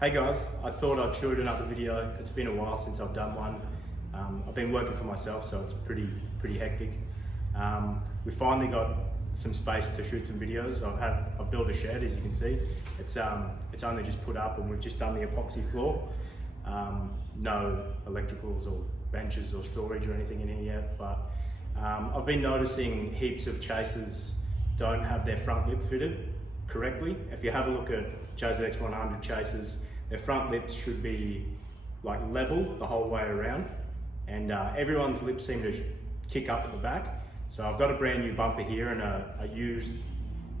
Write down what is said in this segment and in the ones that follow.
Hey guys, I thought I'd shoot another video. It's been a while since I've done one. I've been working for myself, so it's pretty hectic. We finally got some space to shoot some videos. I've built a shed, as you can see. It's only just put up, and we've just done the epoxy floor. No electricals or benches or storage or anything in here yet, but I've been noticing heaps of Chasers don't have their front lip fitted correctly. If you have a look at Jzx100 Chasers, their front lips should be like level the whole way around, and everyone's lips seem to kick up at the back. So I've got a brand new bumper here and a used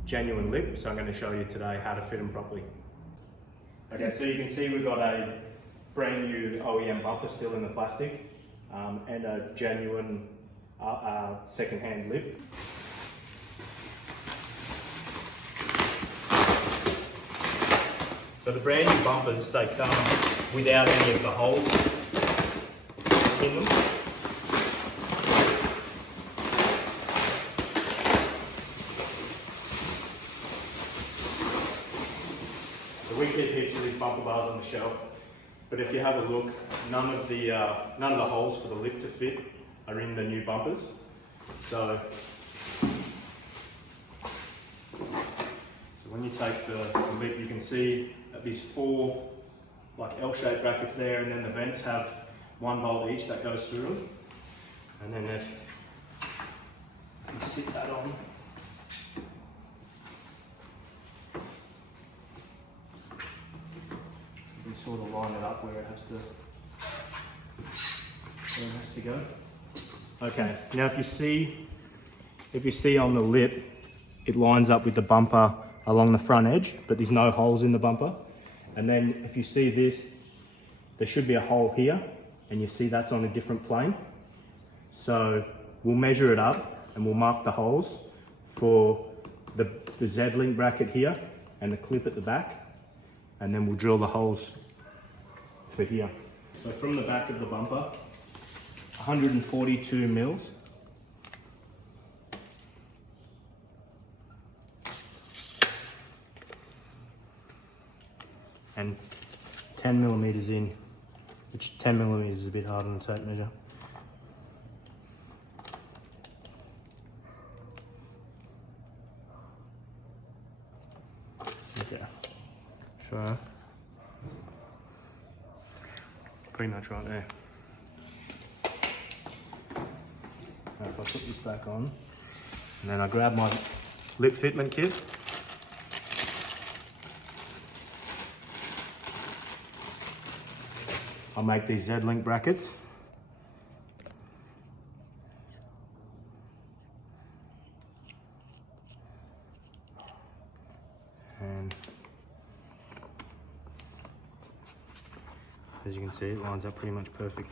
genuine lip, so I'm going to show you today how to fit them properly. Okay, so you can see we've got a brand new OEM bumper still in the plastic, and a genuine second-hand lip. So the brand new bumpers, they come without any of the holes in them. So we keep heaps of these bumper bars on the shelf, but if you have a look, none of the holes for the lip to fit are in the new bumpers. So when you take the lip, you can see that these four like L-shaped brackets there, and then the vents have one bolt each that goes through them. And then if you sit that on, you can sort of line it up where it has to go. Okay, now if you see on the lip, it lines up with the bumper along the front edge, but there's no holes in the bumper. And then if you see this, there should be a hole here, and you see that's on a different plane. So we'll measure it up and we'll mark the holes for the Z-link bracket here and the clip at the back, and then we'll drill the holes for here. So from the back of the bumper, 142 mils. And 10 millimeters in, which 10 millimeters is a bit hard on the tape measure. Okay, so pretty much right there. Now if I put this back on, and then I grab my lip fitment kit. I'll make these Z-link brackets. And as you can see, it lines up pretty much perfect.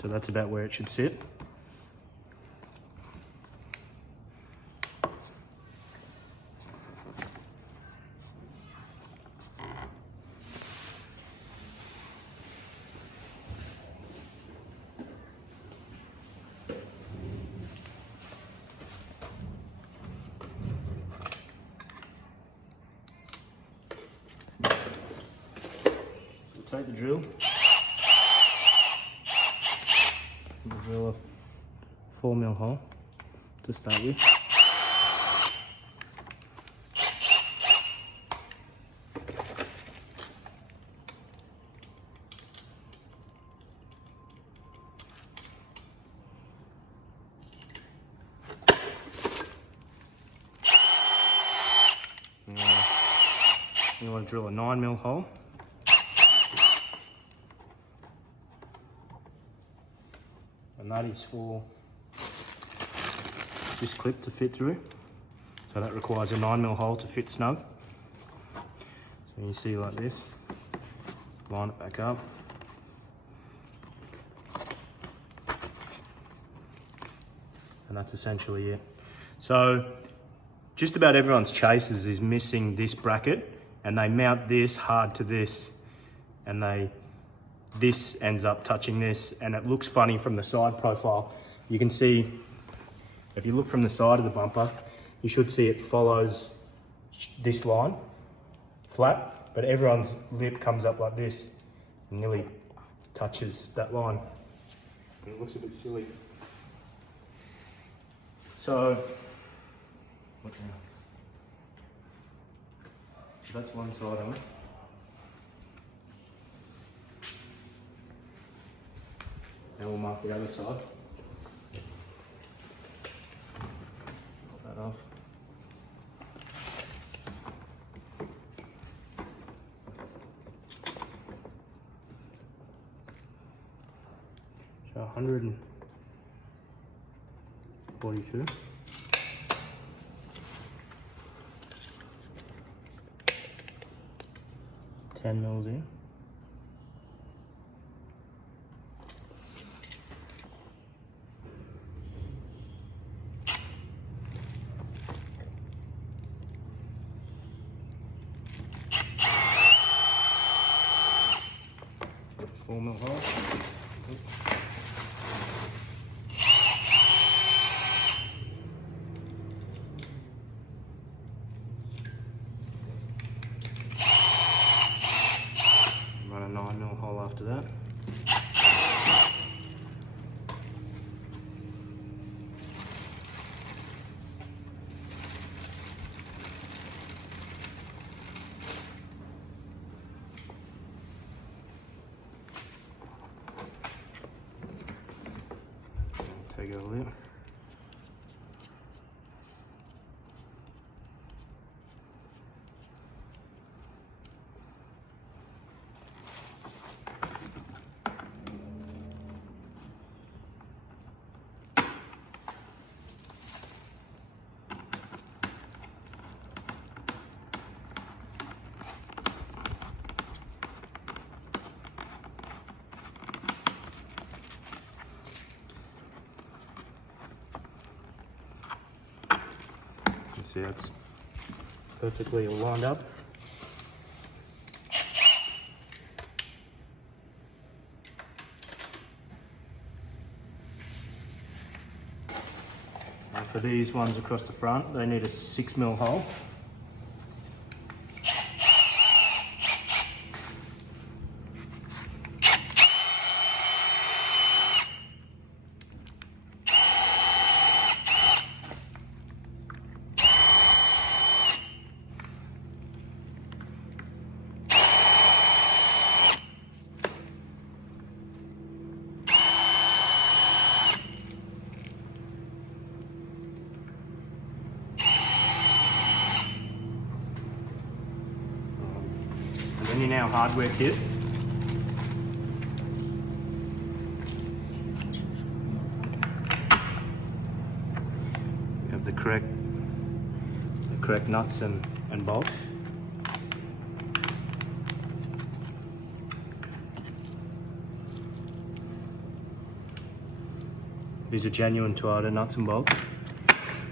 So that's about where it should sit. Take the drill. We'll drill a 4mm hole to start with. You want to drill a 9mm hole. And that is for this clip to fit through. So that requires a 9mm hole to fit snug. So you see like this, line it back up. And that's essentially it. So just about everyone's Chasers is missing this bracket, and they mount this hard to this, and this ends up touching this, and it looks funny from the side profile. you can see, if you look from the side of the bumper, you should see it follows this line, flat, but everyone's lip comes up like this and nearly touches that line. And it looks a bit silly. So, look now. So that's one side of it. Now we'll mark the other side. Pop that off. So 142. $10 mils in. Oops, 4 mil hole. Run a 9 mil hole after that. Take out a lip. See, that's perfectly all lined up. Now for these ones across the front, they need a 6 mil hole. And then in our hardware kit, we have the correct nuts and bolts. These are genuine Toyota nuts and bolts.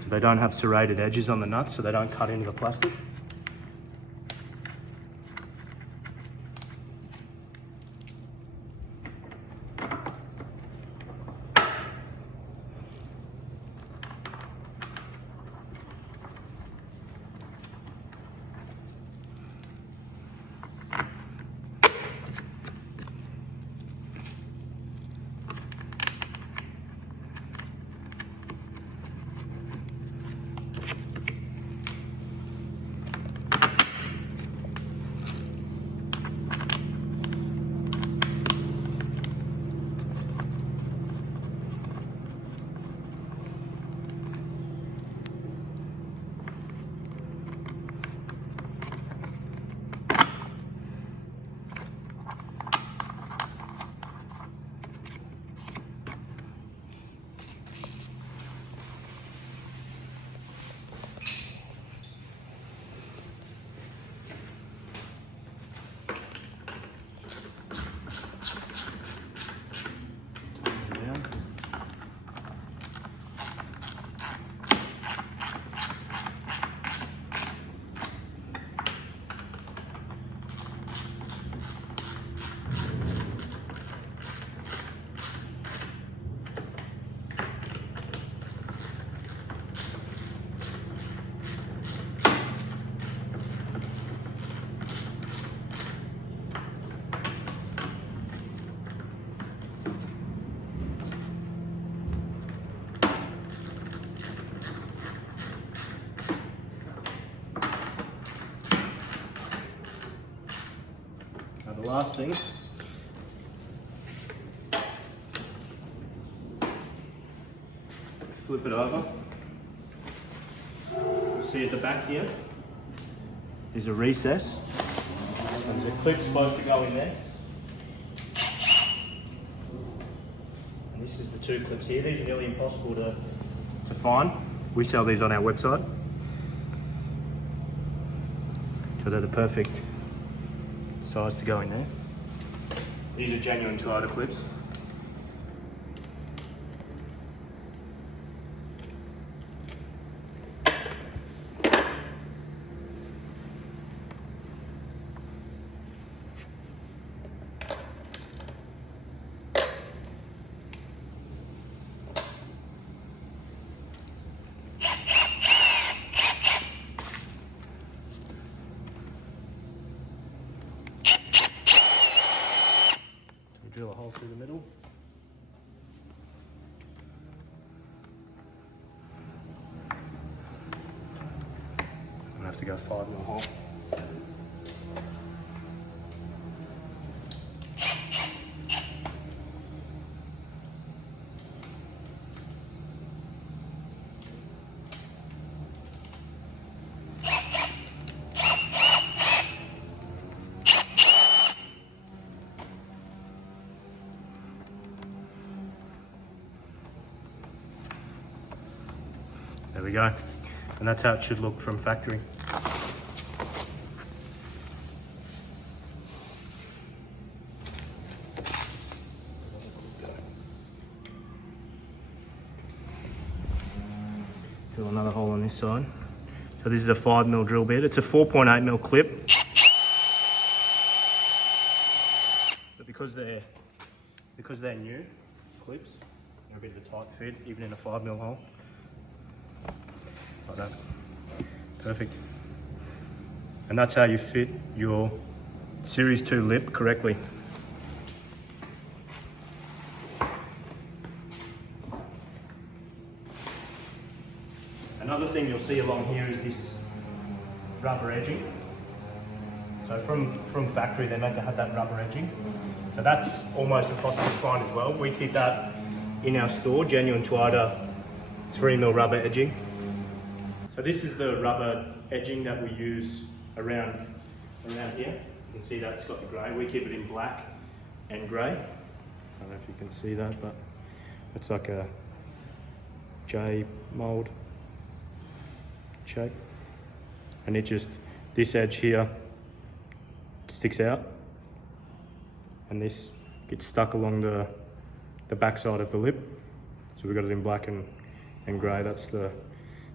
So they don't have serrated edges on the nuts, so they don't cut into the plastic. last thing, flip it over. You'll see at the back here, there's a recess. There's a clip supposed to go in there. And this is the two clips here. These are nearly impossible to find. We sell these on our website. So they're the perfect size to go in there. These are genuine Toyota clips. Drill a hole through the middle. I'm gonna have to go 5mm hole. There we go. And that's how it should look from factory. Drill another hole on this side. So this is a 5mm drill bit. It's a 4.8mm clip. But because they're new clips, they're a bit of a tight fit, even in a 5mm hole. Like that. Perfect. And that's how you fit your Series 2 lip correctly. Another thing you'll see along here is this rubber edging. So from factory they're meant to have that rubber edging. So that's almost impossible to find as well. We keep that in our store, genuine Toyota 3mm rubber edging. So this is the rubber edging that we use around here. You can see that's got the grey. We keep it in black and grey. I don't know if you can see that, but it's like a J mould shape. And this edge here sticks out, and this gets stuck along the back side of the lip. So we've got it in black and grey. That's the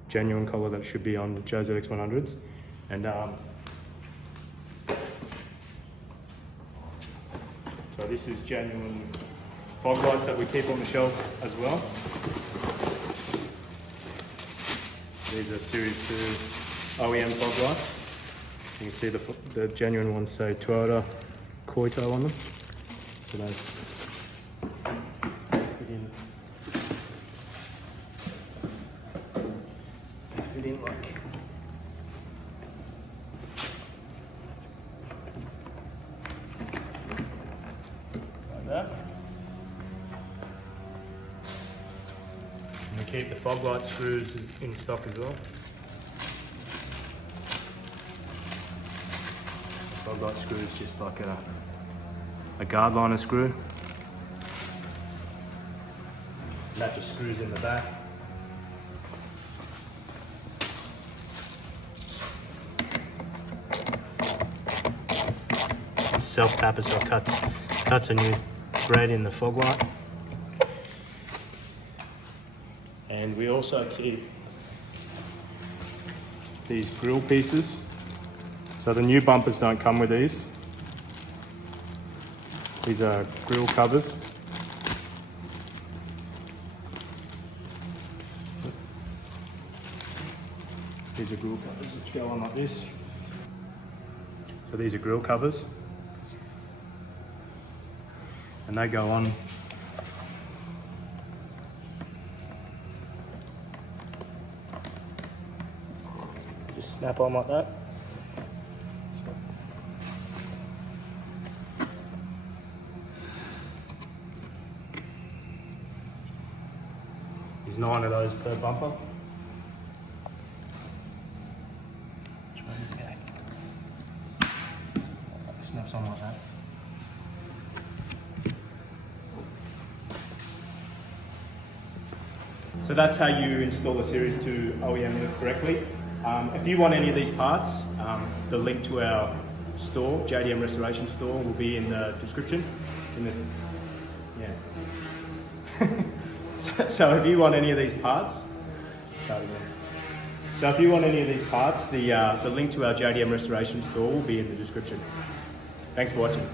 genuine colour that should be on Jzx100s. And so this is genuine fog lights that we keep on the shelf as well. These are Series 2 OEM fog lights. You can see the genuine ones say Toyota Koito on them. So they fit in like that. And we keep the fog light screws in stock as well. The fog light screw is just like a guard liner screw. And that just screws in the back. Self-tapper, so it cuts a new thread in the fog light. And we also keep these grill pieces. So the new bumpers don't come with these. These are grill covers. These are grill covers which go on like this. So these are grill covers. And they go on just snap on like that. There's 9 of those per bumper. Snaps on like that. So that's how you install a Series 2 OEM lift correctly. If you want any of these parts, the link to our store, JDM Restoration Store, will be in the description. So if you want any of these parts, So if you want any of these parts, the link to our JDM Restoration Store will be in the description. Thanks for watching.